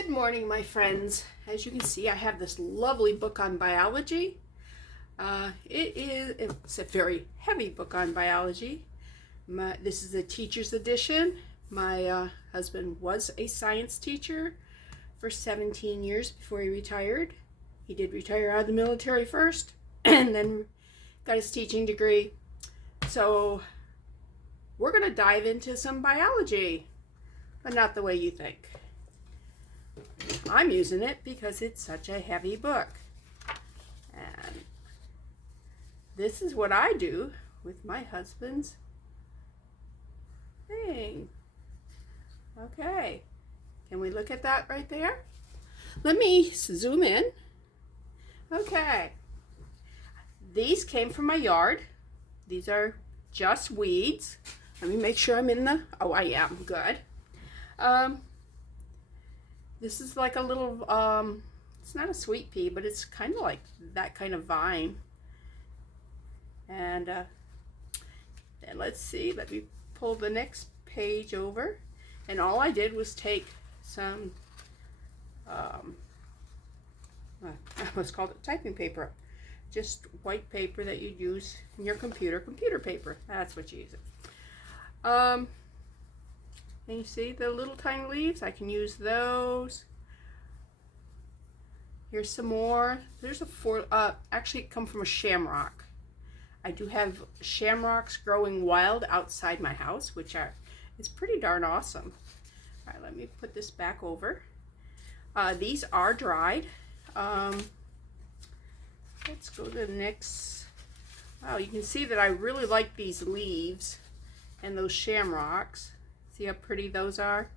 Good morning, my friends. As you can see, I have this lovely book on biology. It's a very heavy book on biology. This is a teacher's edition. My husband was a science teacher for 17 years before he retired. He did retire out of the military first and then got his teaching degree. So we're going to dive into some biology, but not the way you think. I'm using it because it's such a heavy book. And this is what I do with my husband's thing. Okay, can we look at that right there? Let me zoom in. Okay, these came from my yard. These are just weeds. Let me make sure I'm in the, oh, I am, good. This is like a little, it's not a sweet pea, but it's kind of like that kind of vine. And then let's see, let me pull the next page over. And all I did was take some, I almost called it typing paper. Just white paper that you'd use in your computer paper. That's what you use it. And you see the little tiny leaves? I can use those. Here's some more. There's actually it come from a shamrock. I do have shamrocks growing wild outside my house, which it's pretty darn awesome. All right, let me put this back over. These are dried. Let's go to the next. Wow, you can see that I really like these leaves and those shamrocks. See how pretty those are?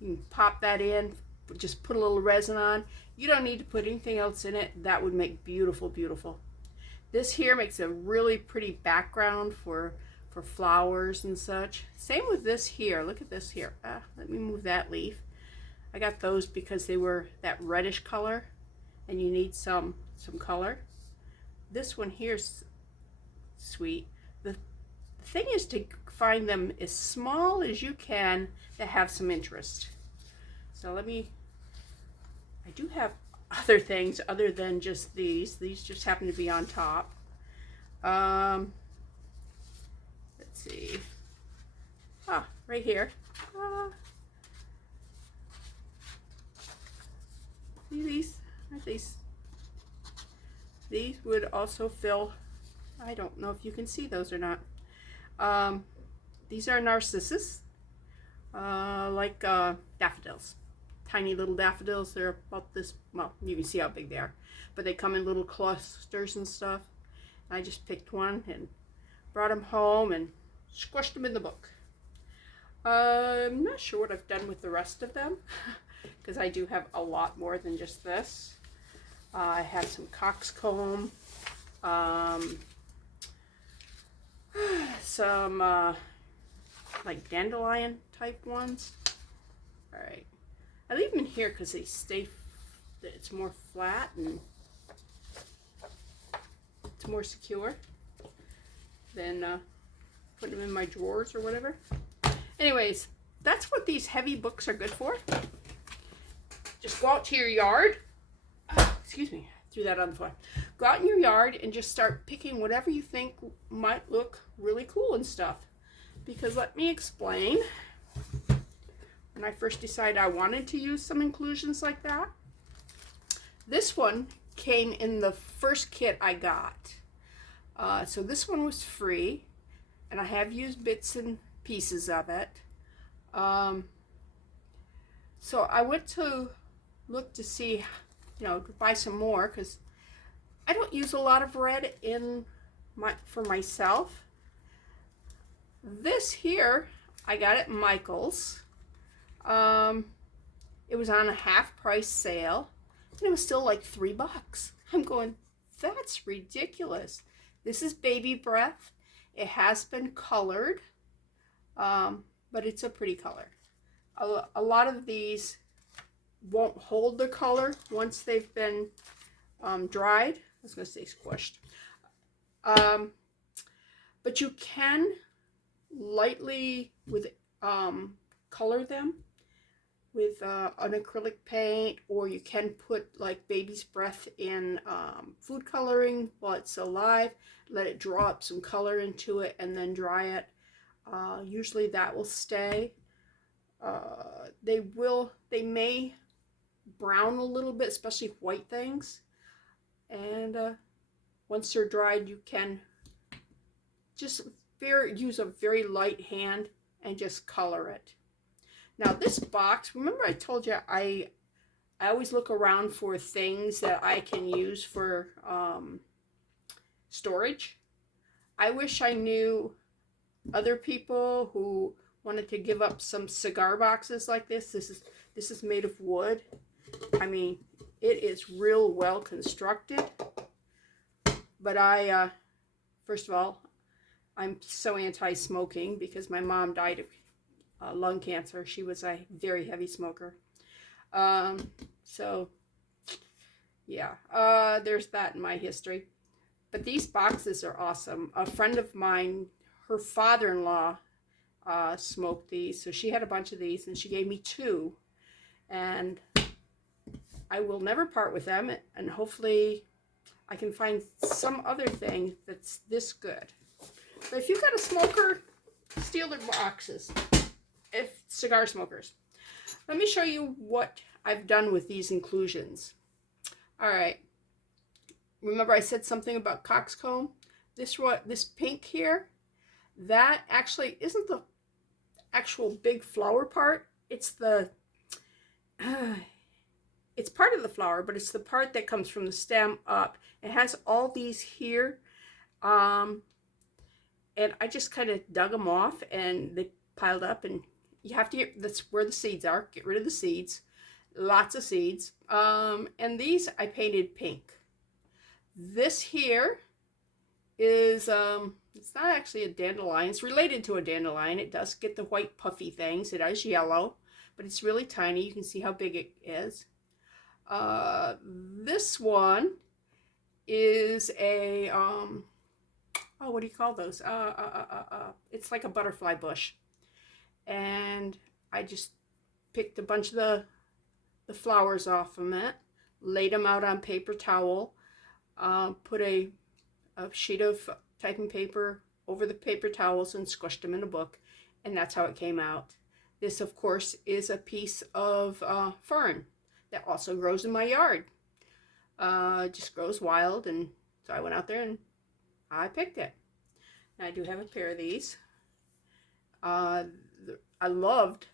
You can pop that in, just put a little resin on. You don't need to put anything else in it. That would make beautiful, beautiful. This here makes a really pretty background for flowers and such. Same with this here. Look at this here. Let me move that leaf. I got those because they were that reddish color and you need some color. This one here's sweet. The thing is to find them as small as you can that have some interest. So I do have other things other than just these. These just happen to be on top. Let's see. Right here. See these? These would also fill, I don't know if you can see those or not. These are narcissus, like daffodils. Tiny little daffodils. They're about this, well, you can see how big they are. But they come in little clusters and stuff. I just picked one and brought them home and squished them in the book. I'm not sure what I've done with the rest of them because I do have a lot more than just this. I have some coxcomb, some like dandelion type ones. All right, I leave them in here because they stay, it's more flat and it's more secure than putting them in my drawers or whatever. Anyways, that's what these heavy books are good for. Just go out to your yard. Excuse me, I threw that on the floor. Go out in your yard and just start picking whatever you think might look really cool and stuff. Because let me explain. When I first decided I wanted to use some inclusions like that, this one came in the first kit I got. So this one was free, and I have used bits and pieces of it. So I went to look to see, to buy some more because I don't use a lot of red for myself. This here, I got at Michael's. It was on a half price sale and it was still like $3. I'm going, that's ridiculous. This is Baby Breath. It has been colored, but it's a pretty color. A lot of these won't hold the color once they've been dried. I was going to say squished. But you can lightly color them. with an acrylic paint, or you can put like baby's breath in food coloring while it's alive, let it draw up some color into it and then dry it. Usually that will stay. They may brown a little bit, especially white things. And once they're dried, you can just use a very light hand and just color it. Now this box, remember I told you I always look around for things that I can use for storage. I wish I knew other people who wanted to give up some cigar boxes like this. This is made of wood. I mean, it is real well constructed. But first of all, I'm so anti-smoking because my mom died of lung cancer. She was a very heavy smoker. So, yeah, there's that in my history. But these boxes are awesome. A friend of mine, her father-in-law smoked these. So she had a bunch of these and she gave me 2. And I will never part with them. And hopefully I can find some other thing that's this good. But if you've got a smoker, steal their boxes. If cigar smokers. Let me show you what I've done with these inclusions. All right. Remember I said something about coxcomb? This pink here, that actually isn't the actual big flower part. It's the it's part of the flower, but it's the part that comes from the stem up. It has all these here. And I just kind of dug them off and they piled up, and you have to that's where the seeds are. Get rid of the seeds. Lots of seeds. And these I painted pink. This here is, it's not actually a dandelion. It's related to a dandelion. It does get the white puffy things. It is yellow, but it's really tiny. You can see how big it is. This one is a, oh, what do you call those? It's like a butterfly bush. And I just picked a bunch of the flowers off from it, laid them out on paper towel, put a sheet of typing paper over the paper towels and squished them in a book, and that's how it came out. This, of course, is a piece of fern that also grows in my yard. Just grows wild, and so I went out there and I picked it. Now I do have a pair of these. I loved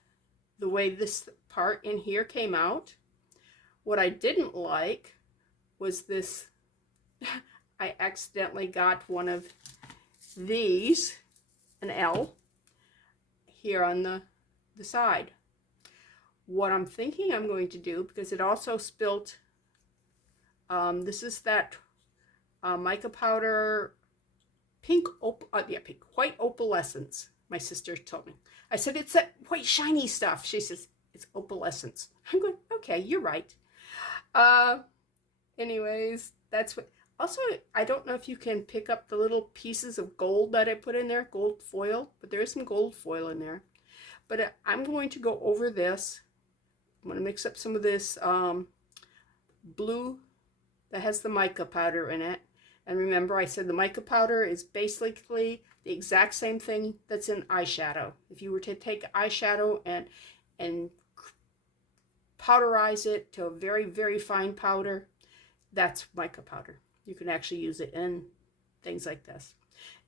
the way this part in here came out. What I didn't like was this. I accidentally got one of these, an L, here on the side. What I'm thinking I'm going to do, because it also spilt, this is that mica powder, white opalescence, my sister told me. I said, it's that white shiny stuff. She says, it's opalescence. I'm going, okay, you're right. Anyways, that's what. Also, I don't know if you can pick up the little pieces of gold that I put in there, gold foil, but there is some gold foil in there. But I'm going to go over this. I'm going to mix up some of this blue that has the mica powder in it. And remember, I said the mica powder is basically the exact same thing that's in eyeshadow. If you were to take eyeshadow and powderize it to a very, very fine powder, that's mica powder. You can actually use it in things like this.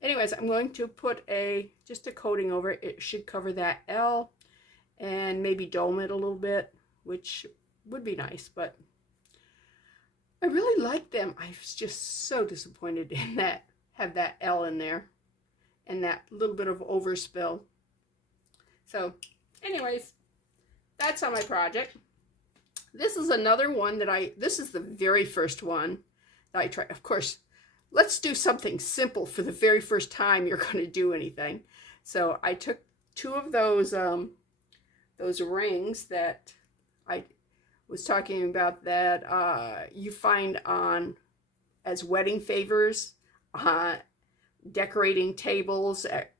Anyways, I'm going to put just a coating over it. It should cover that L and maybe dome it a little bit, which would be nice, but I really like them. I was just so disappointed in that, have that L in there and that little bit of overspill. So anyways, that's on my project. This is another one that this is the very first one that I tried. Of course, let's do something simple for the very first time you're going to do anything. So I took 2 of those rings that I was talking about that you find on as wedding favors, decorating tables at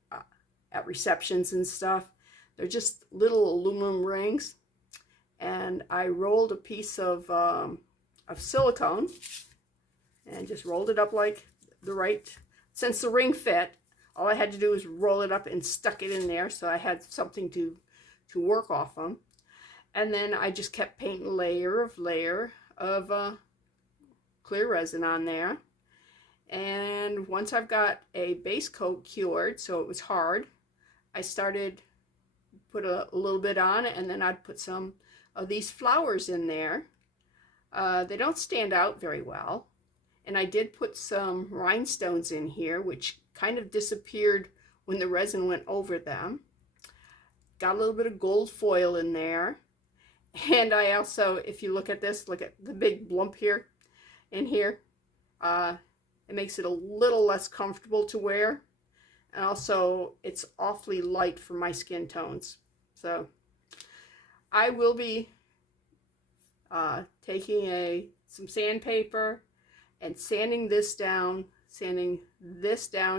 receptions and stuff. They're just little aluminum rings. and I rolled a piece of silicone and just rolled it up like since the ring fit, all I had to do was roll it up and stuck it in there, so I had something to work off of. And then I just kept painting layer of clear resin on there. And once I've got a base coat cured, so it was hard, I started put a little bit on, and then I'd put some of these flowers in there. They don't stand out very well. And I did put some rhinestones in here, which kind of disappeared when the resin went over them. Got a little bit of gold foil in there. And I also, if you look at this, look at the big blump here, in here. It makes it a little less comfortable to wear. And also, it's awfully light for my skin tones. So, I will be taking some sandpaper and sanding this down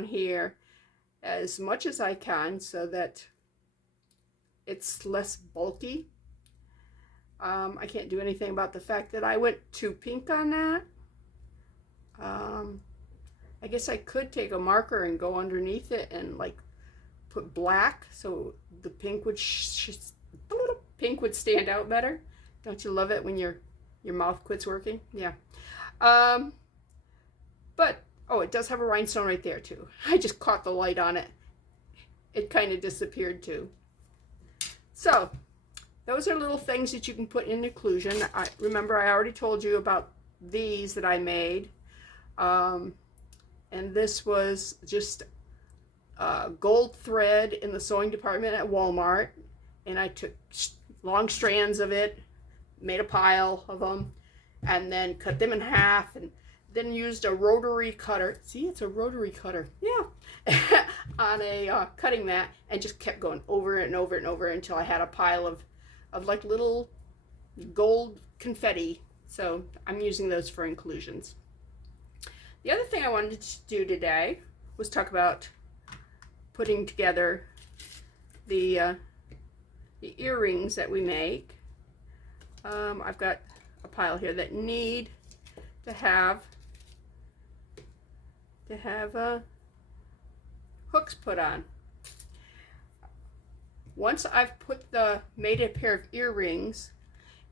here as much as I can so that it's less bulky. I can't do anything about the fact that I went too pink on that. I guess I could take a marker and go underneath it and like put black so the pink would stand out better. Don't you love it when your mouth quits working? Yeah. But oh, it does have a rhinestone right there too. I just caught the light on it. It kind of disappeared too. So those are little things that you can put in inclusion. Remember I already told you about these that I made. And this was just gold thread in the sewing department at Walmart. And I took long strands of it, made a pile of them, and then cut them in half, and then used a rotary cutter. See, it's a rotary cutter. Yeah. On a cutting mat, and just kept going over and over and over until I had a pile of like little gold confetti. So I'm using those for inclusions. The other thing I wanted to do today was talk about putting together the earrings that we make. I've got a pile here that need to have hooks put on. Once I've made a pair of earrings,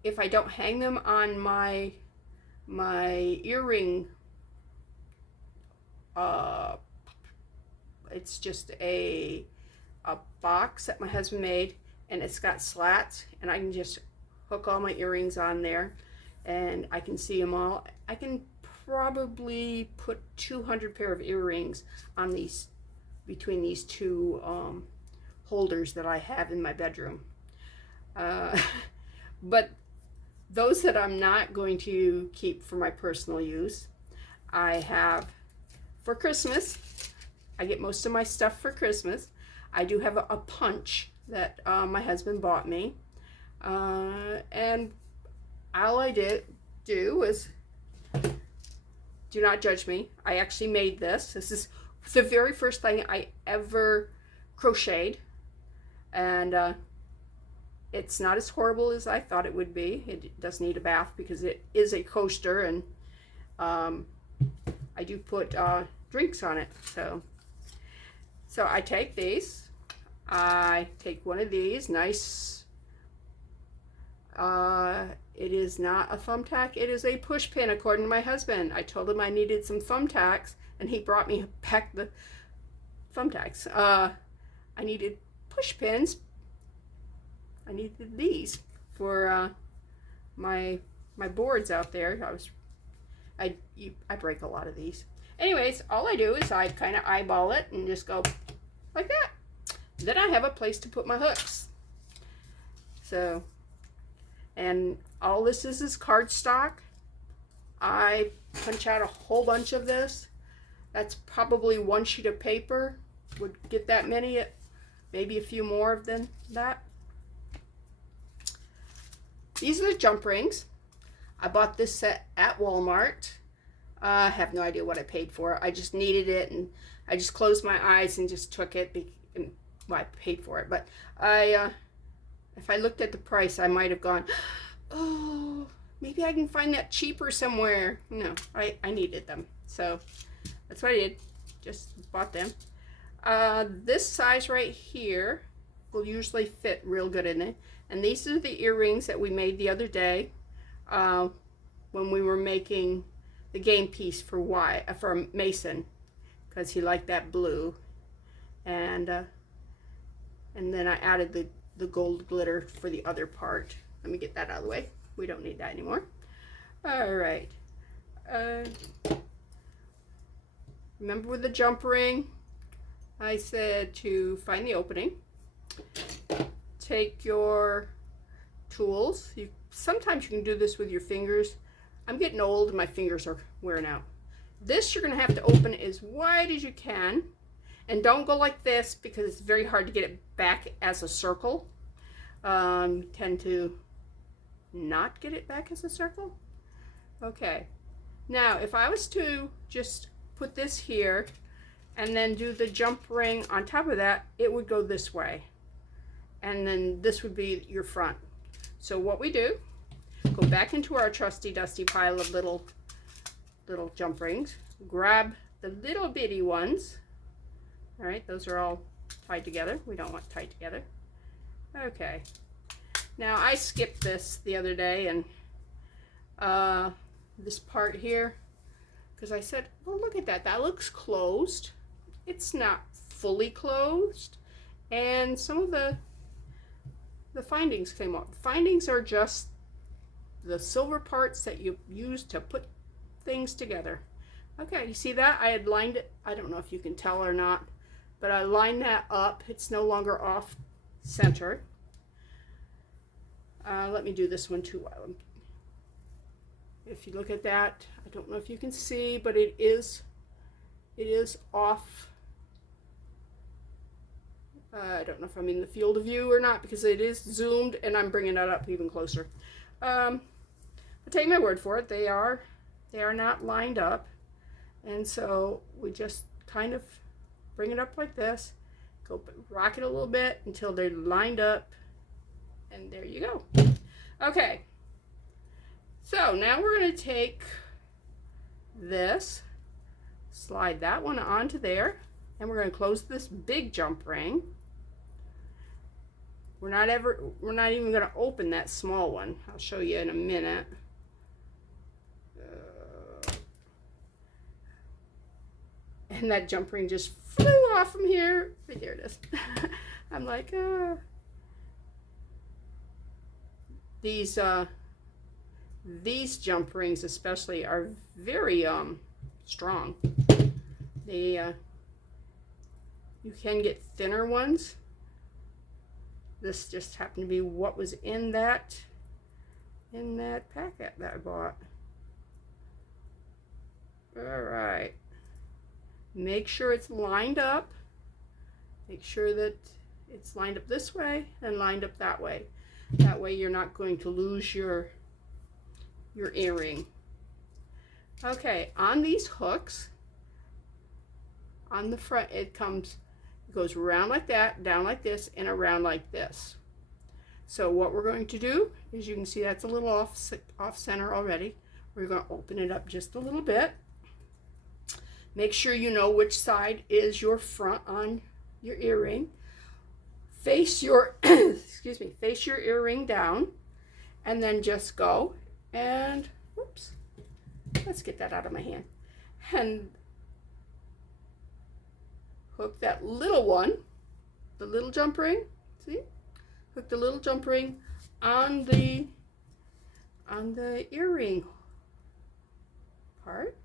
if I don't hang them on my earring, it's just a box that my husband made, and it's got slats, and I can just hook all my earrings on there, and I can see them all. I can probably put 200 pair of earrings on between these two holders that I have in my bedroom. But those that I'm not going to keep for my personal use, I have for Christmas. I get most of my stuff for Christmas. I do have a punch that my husband bought me. And all I do was, do not judge me. I actually made this. This is the very first thing I ever crocheted. And it's not as horrible as I thought it would be. It does need a bath because it is a coaster, and I do put drinks on it. So I take these. I take one of these, nice, it is not a thumbtack, it is a push pin according to my husband. I told him I needed some thumbtacks, and he brought me back the thumbtacks. I needed push pins. I needed these for my boards out there. I break a lot of these. Anyways, all I do is I kind of eyeball it and just go like that. Then I have a place to put my hooks. So, and all this is cardstock. I punch out a whole bunch of this. That's probably one sheet of paper. Would get that many, maybe a few more than that. These are the jump rings. I bought this set at Walmart. I have no idea what I paid for it. I just needed it, and I just closed my eyes and just took it. Well, I paid for it, but I If I looked at the price, I might have gone, oh, maybe I can find that cheaper somewhere. No, I needed them. So that's what I did. Just bought them. This size right here will usually fit real good in it. And these are the earrings that we made the other day when we were making the game piece for for Mason, because he liked that blue. And then I added the gold glitter for the other part. Let me get that out of the way. We don't need that anymore. All right. Remember with the jump ring, I said to find the opening. Take your tools. Sometimes you can do this with your fingers. I'm getting old and my fingers are wearing out. This you're going to have to open as wide as you can. And don't go like this because it's very hard to get it back as a circle. Tend to not get it back as a circle. Okay. Now, if I was to just put this here and then do the jump ring on top of that, it would go this way. And then this would be your front. So what we do, go back into our trusty dusty pile of little jump rings, grab the little bitty ones. All right, those are all tied together. We don't want tied together. Okay. Now I skipped this the other day, and this part here, because I said, well, look at that. That looks closed. It's not fully closed. And some of the findings came off. Findings are just the silver parts that you use to put things together. Okay, you see that? I had lined it. I don't know if you can tell or not, but I lined that up. It's no longer off center. Let me do this one too. If you look at that, I don't know if you can see, but it is off. I don't know if I'm in the field of view or not because it is zoomed and I'm bringing it up even closer. But take my word for it, they are not lined up. And so we just kind of bring it up like this, go rock it a little bit until they're lined up, and there you go. Okay, so now we're going to take this, slide that one onto there, and we're going to close this big jump ring. We're not even going to open that small one. I'll show you in a minute. And that jump ring just flew off from here. Right there it is. I'm like, these jump rings especially are very strong. They you can get thinner ones. This just happened to be what was in that packet that I bought. All right. Make sure it's lined up. Make sure that it's lined up this way and lined up that way. That way you're not going to lose your earring. Okay, on these hooks, on the front, it goes around like that, down like this, and around like this. So what we're going to do is, you can see that's a little off center already. We're going to open it up just a little bit. Make sure you know which side is your front on your earring. Face your excuse me, face your earring down, and then just go and whoops. Let's get that out of my hand. And hook that little one, the little jump ring. See? Hook the little jump ring on the earring part.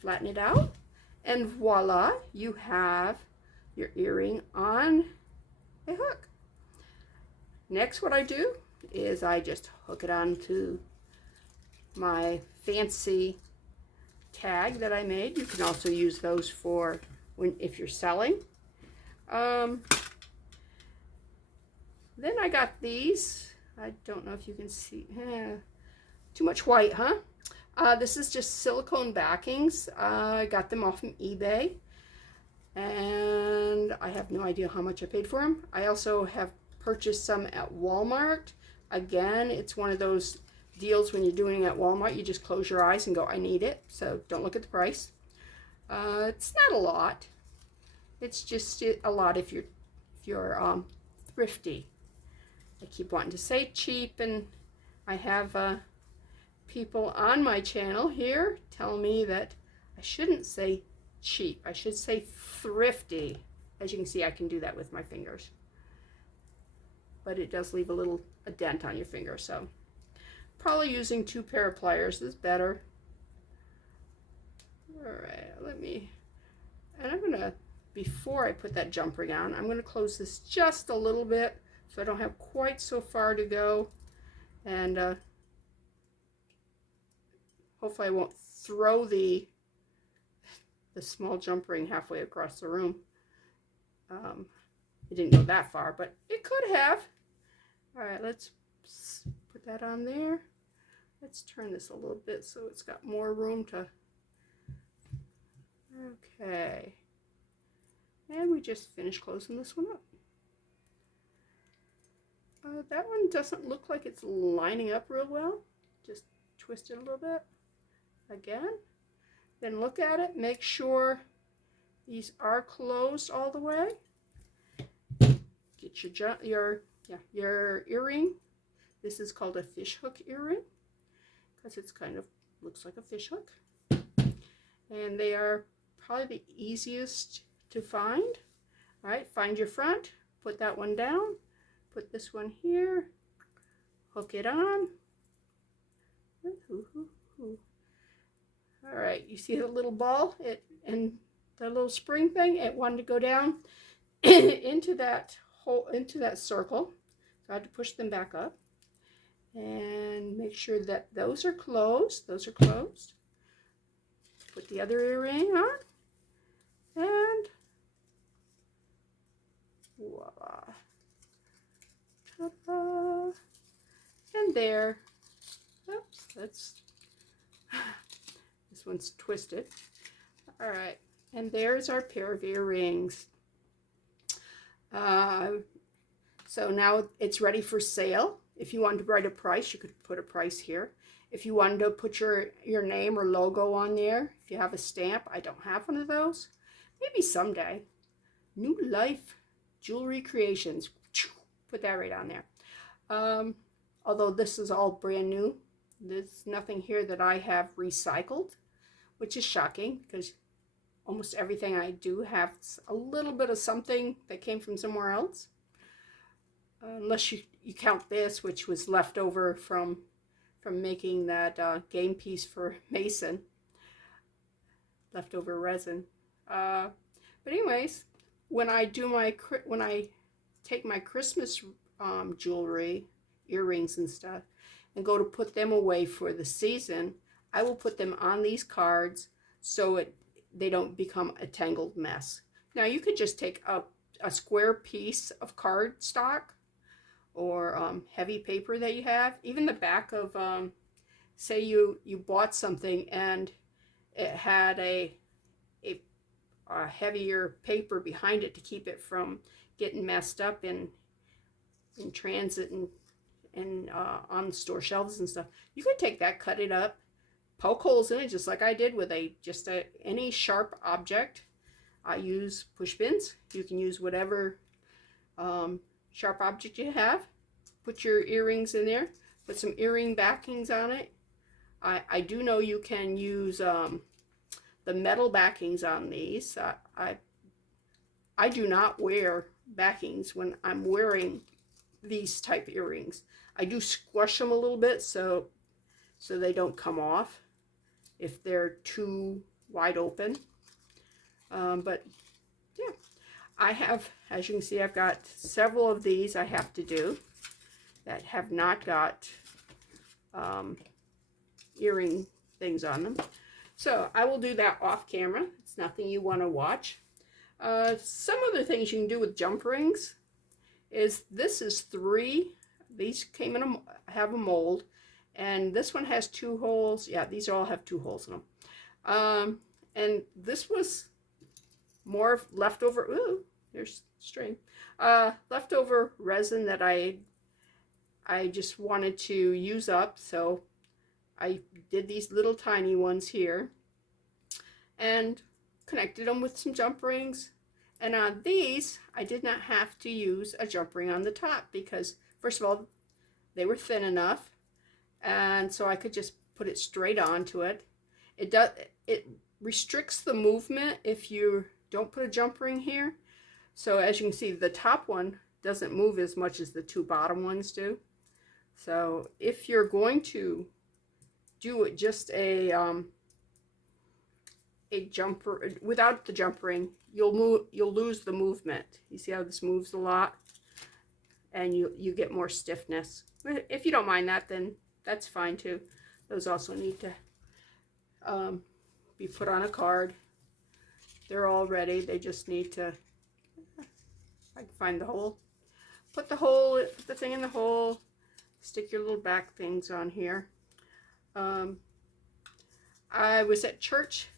Flatten it out. And voila, you have your earring on a hook. Next, what I do is I just hook it onto my fancy tag that I made. You can also use those for if you're selling. Then I got these. I don't know if you can see. Too much white, huh? This is just silicone backings. I got them off from eBay, and I have no idea how much I paid for them. I also have purchased some at Walmart. Again, it's one of those deals when you're doing it at Walmart, you just close your eyes and go, I need it. So don't look at the price. It's not a lot. It's just a lot if you're thrifty. I keep wanting to say cheap, and I have people on my channel here tell me that I shouldn't say cheap. I should say thrifty. As you can see, I can do that with my fingers. But it does leave a dent on your finger, so probably using 2 pair of pliers is better. All right, and I'm gonna, before I put that jump ring on, I'm gonna close this just a little bit so I don't have quite so far to go, and hopefully I won't throw the small jump ring halfway across the room. It didn't go that far, but it could have. All right, let's put that on there. Let's turn this a little bit so it's got more room to, okay. And we just finished closing this one up. That one doesn't look like it's lining up real well. Just twist it a little bit again. Then look at it, make sure these are closed all the way. Get your earring. This is called a fish hook earring because it's kind of looks like a fish hook. And they are probably the easiest to find. All right, find your front, put that one down, put this one here, hook it on. All right, you see the little ball and the little spring thing? It wanted to go down into that hole, into that circle. So I had to push them back up and make sure that those are closed. Those are closed. Put the other earring on and voila. Ta-da. And there. Oops, that's this one's twisted. All right, and there's our pair of earrings. So now it's ready for sale. If you wanted to write a price, you could put a price here. If you wanted to put your name or logo on there, if you have a stamp, I don't have one of those. Maybe someday. New Life Jewelry Creations. Put that right on there. Although this is all brand new. There's nothing here that I have recycled, which is shocking because almost everything I do has a little bit of something that came from somewhere else. Unless you count this, which was left over from making that game piece for Mason. Leftover resin. But anyways, when I take my Christmas jewelry, earrings and stuff, and go to put them away for the season, I will put them on these cards so they don't become a tangled mess. Now you could just take a square piece of cardstock or heavy paper that you have, even the back of, say you bought something and it had a heavier paper behind it to keep it from getting messed up in transit and on store shelves and stuff. You could take that, cut it up, poke holes in it just like I did with any sharp object. I use push pins. You can use whatever sharp object you have. Put your earrings in there. Put some earring backings on it. I do know you can use the metal backings on these. I do not wear backings when I'm wearing these type earrings. I do squash them a little bit so they don't come off if they're too wide open. But yeah, I have, as you can see, I've got several of these I have to do that have not got earring things on them. So I will do that off camera. It's nothing you want to watch. Some other things you can do with jump rings is this is 3. These came in have a mold, and this one has 2 holes. Yeah, these all have 2 holes in them. And this was more leftover. Ooh, there's string. Leftover resin that I just wanted to use up, so I did these little tiny ones here and connected them with some jump rings. And on these, I did not have to use a jump ring on the top because, first of all, they were thin enough, and so I could just put it straight onto it. It restricts the movement if you don't put a jump ring here. So as you can see, the top one doesn't move as much as the two bottom ones do. So if you're going to do it just a jumper without the jump ring, you'll lose the movement. You see how this moves a lot, and you get more stiffness. If you don't mind that, then that's fine too. Those also need to be put on a card. They're all ready. They just need to, I can find the hole. Put the thing in the hole. Stick your little back things on here. I was at church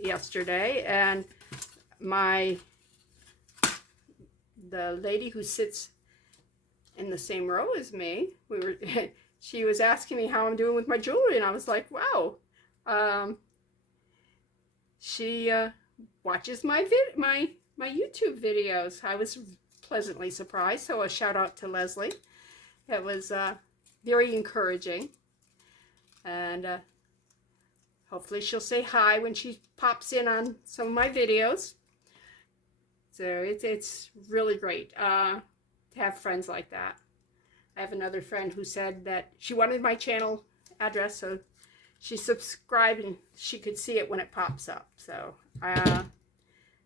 yesterday, and the lady who sits in the same row as me, she was asking me how I'm doing with my jewelry, and I was like, wow. She watches my YouTube videos. I was pleasantly surprised, so a shout out to Leslie. It was very encouraging, and hopefully she'll say hi when she pops in on some of my videos. So it's really great to have friends like that. I have another friend who said that she wanted my channel address, so she subscribed and she could see it when it pops up. So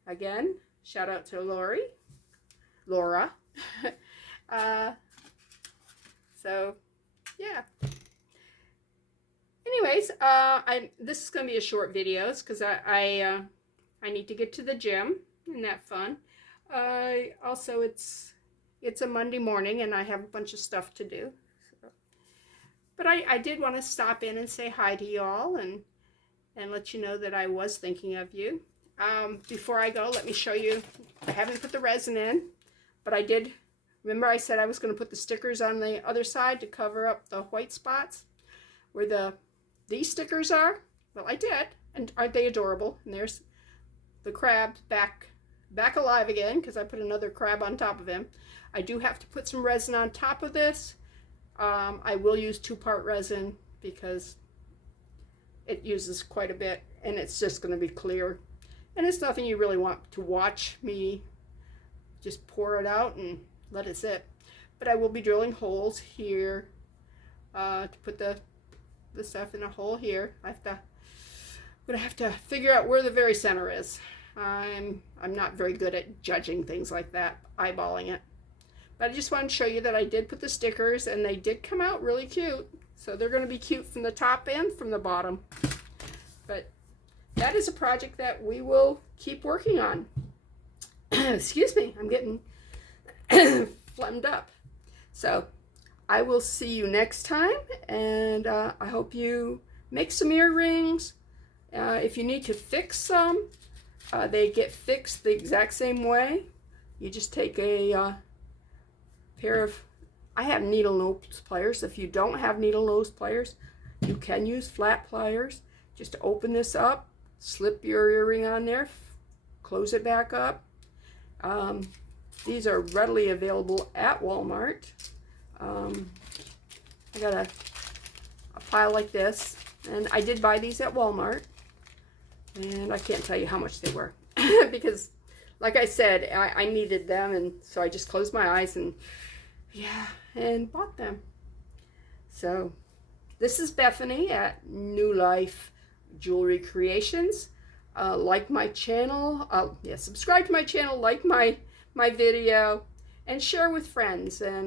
again, shout out to Laura. So yeah. Anyways, this is going to be a short video because I need to get to the gym. Isn't that fun? Also, it's a Monday morning and I have a bunch of stuff to do. So. But I did want to stop in and say hi to y'all and let you know that I was thinking of you. Before I go, let me show you. I haven't put the resin in, but I did. Remember I said I was going to put the stickers on the other side to cover up the white spots where these stickers are? Well, I did. And aren't they adorable? And there's the crab back alive again because I put another crab on top of him. I do have to put some resin on top of this. I will use 2-part resin because it uses quite a bit, and it's just going to be clear. And it's nothing you really want to watch me just pour it out and let it sit. But I will be drilling holes here to put the stuff in a hole here. I'm gonna have to figure out where the very center is. I'm not very good at judging things like that, eyeballing it. But I just wanted to show you that I did put the stickers, and they did come out really cute. So they're going to be cute from the top and from the bottom. But that is a project that we will keep working on. Excuse me, I'm getting phlegmed up. So I will see you next time, and I hope you make some earrings. If you need to fix some, they get fixed the exact same way. You just take a pair of, I have needle nose pliers. If you don't have needle nose pliers, you can use flat pliers. Just open this up, slip your earring on there, close it back up. These are readily available at Walmart. I got a pile like this, and I did buy these at Walmart, and I can't tell you how much they were because, like I said, I needed them, and so I just closed my eyes and bought them. So this is Bethany at New Life Jewelry Creations. Like my channel, subscribe to my channel, like my video, and share with friends. And